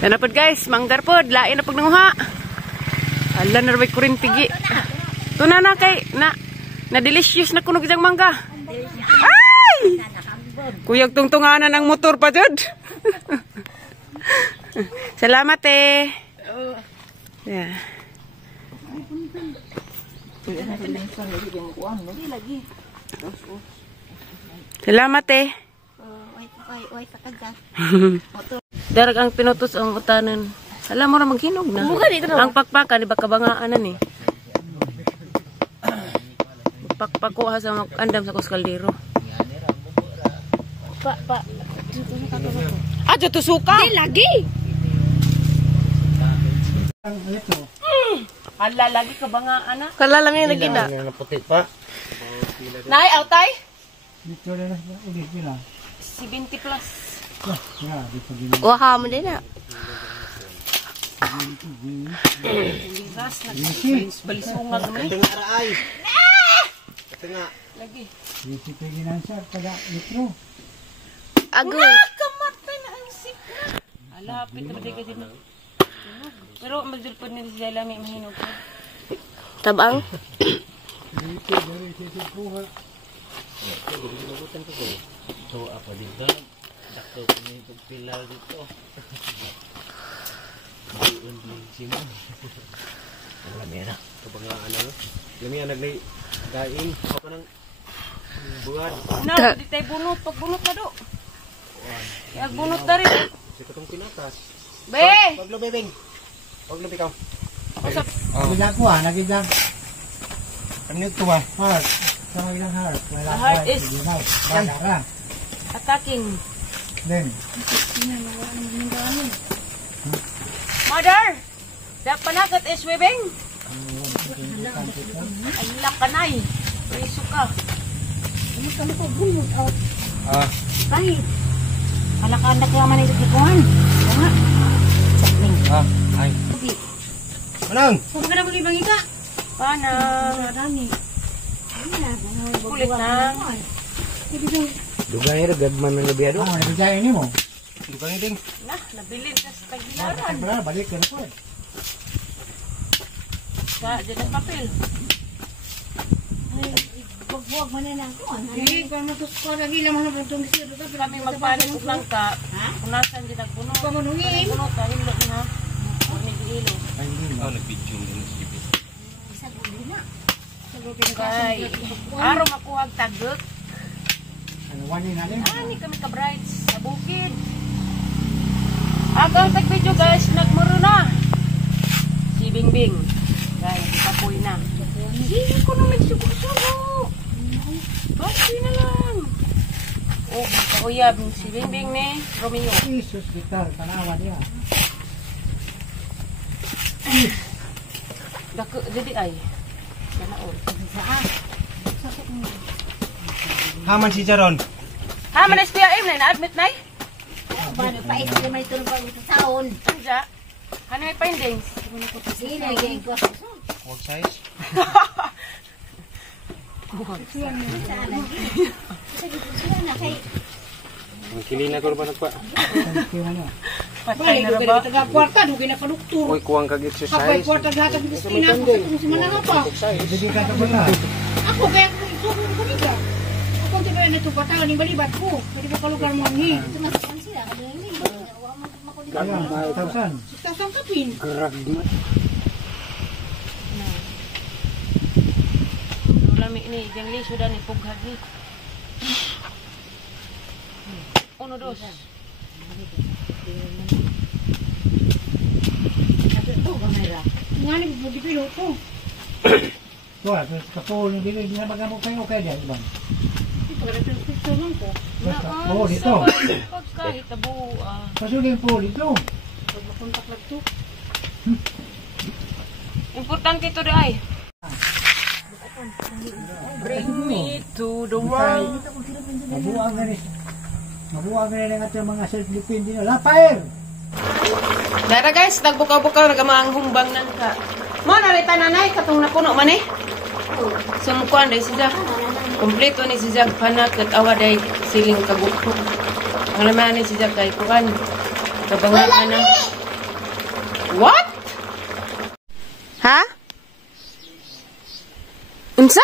Yan na po guys, manggar po, lain na pag nanguha. Ala, narway ko rin pigi. Ito na kay, na delicious na kunog isang mangga. Ay! Kuyag tungtunganan ng motor pa dyan. Salamat eh. Yeah. Salamat eh. Darag ang pinutos ang utanan. Alam mo na maghinog na. Ang pakpakan, iba kabangaan ni. Pakpako ha sa andam sa kuskaldero. Ah, dito suka. Di lagi. Hala, lagi kabangaan na. Kala lang yung lagi na. Puti pa. Nay, autay? Dito na ulit nila. 70 plus. Wah, mo din na. Bigas na. Balisungag na. Katengah ay. Katengah. Lagi. Dito pa ginansa kada litro. Agoy. Kamatay na ang sika. Alapit na ba din. Pero magdulpod nila siya lami mahinog. Tabang. Dito kuha. Ito apa dito? Dakto ko ni pagpilar dito. Simon. Lami na. Kabangaan na. Lami na naglay daing apa nang buwan. Na, di tayo bunot. Pagbunot na do. Kaya bunot na rin. Ito itong pinatas. Be! Paglo, bebeng. Paglo, ikaw. Usap. Nagiglag ko nagiglag. Ano ito ba? Heart. Sama ilang heart. The heart is attacking. Then. Mother! Da panakat is webeng. Ay, lakanay. Preso ka. Ano ka mo bunod out? Kahit. Halakanak naman ito kikuhan. Nga. Ay. Manang! Saan ka na mag-ibang ika? Panang. Marami. Kulit na. Dugay rin, gadman ng labiado. Nagigay ini mo. Dugay din. Na, nabilin sa tagbilaran. Balik ka na po eh. Sa, dyan ang papel. Huwag man na lang ko. Hindi, kung matusko na gila mga nabutong dito. Kami magpanik ko lang ka. Kung nasan din nagpuno. Pamunungin. Puno ka, hilo na. Nag-ilo. Nag-video din si Jibit. Isa gulo na. Kay, araw makuhag tagot. Ano, wani nga rin? Ani kami ka-brides sa bukid. Agaw sa video guys, nagmuro na. Si Bingbing. Guys, itapoy na. Hindi ko na nagsubo-subo. Basti na lang. Oh, kauyab si Bingbing ni Romeo. Jesus, gitar, tanawa niya. Dako, jadi ay. Kanaon. Haman si Jaron. Ha, manis kuya im na admit nay. Paano pa ito naman ito ng taon? Anja. Ano may findings? Sino yung ko? Work size. Magkili na ko ba nagpa? Patay na ba? Taga-kwarta, dugi na paduktur. Uy, kuwang kag-exercise. Kapag kwarta gatag ng Kristina, ako si Mananga pa. Hindi ka ito ba? Ako, kaya suko ko niya. Ako ang taga na ito patao, ni balibat ko. Pwede ba kalugar mo ni? Ito masakan sila, kada yung ni. Kaya, 5,000. 6,000 kapin. Grab na. Lami ni, jangli sudah ni pughag ni. 1, 2. Nga ni, bugipilo ko. Tuwa, kapul, hindi na magamok kayo kaya dyan, ibang. Para ito gusto lang ko. Oo, dito. Kahit tabo. Pasuling po dito. Pag makontak lang ito. Importante ito dahil. Bring me to the world. Mabuang na rin. Mabuang na rin ang ating mga self-depend din. Lapair! Dara guys, nagbukaw-bukaw, nagamang humbang nang ka. Mo, narita nanay, katong napuno man eh. Sumukuan dahil siya. Kompleto ni siya panak at awa dahil siling kabukto. Ang naman ni siya kay kukan. Kabangan ka na. What? Ha? Unsa?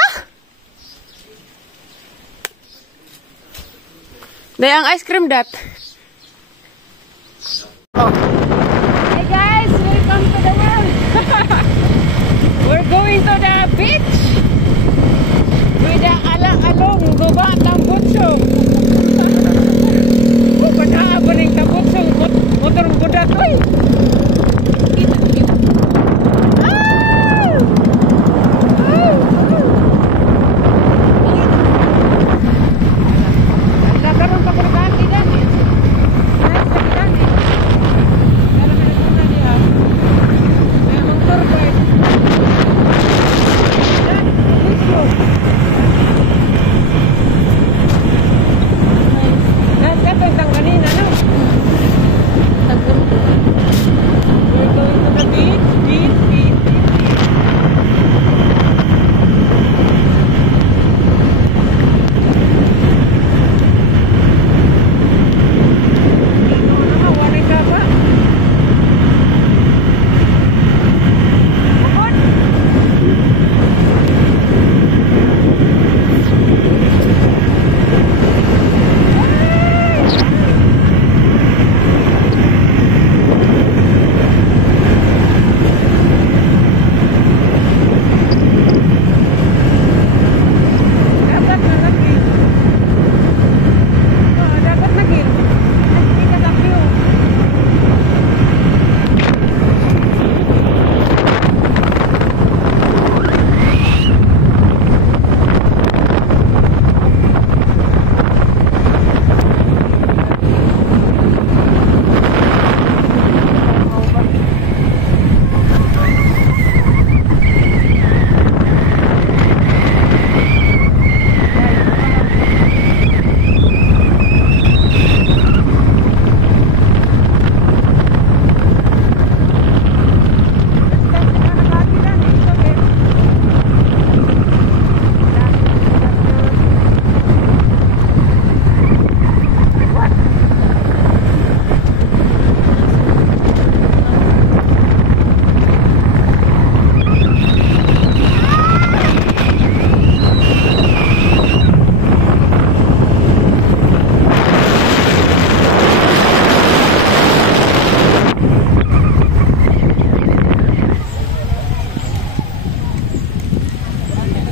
Dayang ice cream dat. Oh. Hey guys, welcome to the world. We're going to the beach. With the alang-along guba tambutsong. Oh, bana ba ning tambutsong motor budat oy.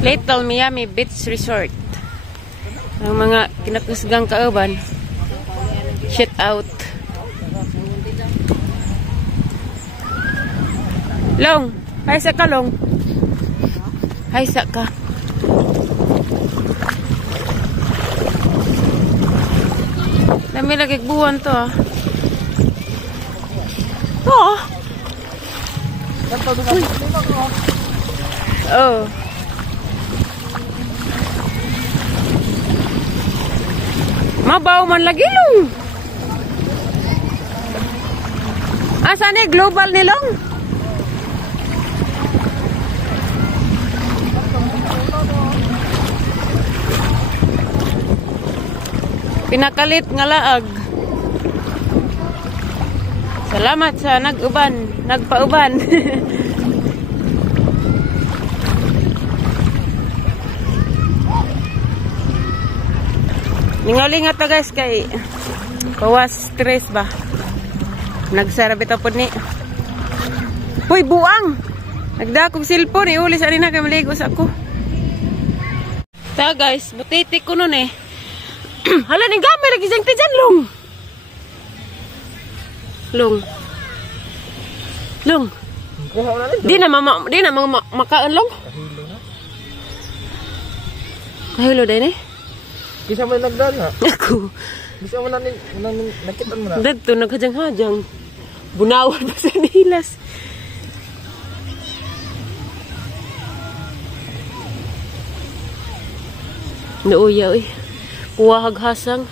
Little Miami Beach Resort. Ang mga kinakusgang kauban. Shit out. Long, hay sa ka long. Hay sa ka. Dami lagi buwan to ah. Oh. Oh. Mabaw man lagi long. Asa ni global ni long? Pinakalit nga laag. Salamat sa nagpauban. Ningaw-lingat ta guys kay kawas stress ba. Nagsarabit po ni. Hoy buang. Nagdakog cellphone iuli sa nina kay maligo sa ako. Ta guys, butitik ko nun eh. Hala ning gamay lagi jang tijan long. Long. Long. Di na makaan long. Kahilo din eh. Bisa mo nagdala. Ako. Bisa mo nakitan mo na. Dito, naghajang-hajang. Bunawal pa sa nilas. Nauya, uy. Puwahaghasang.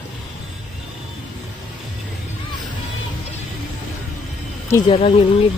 Hijarang yung ngib.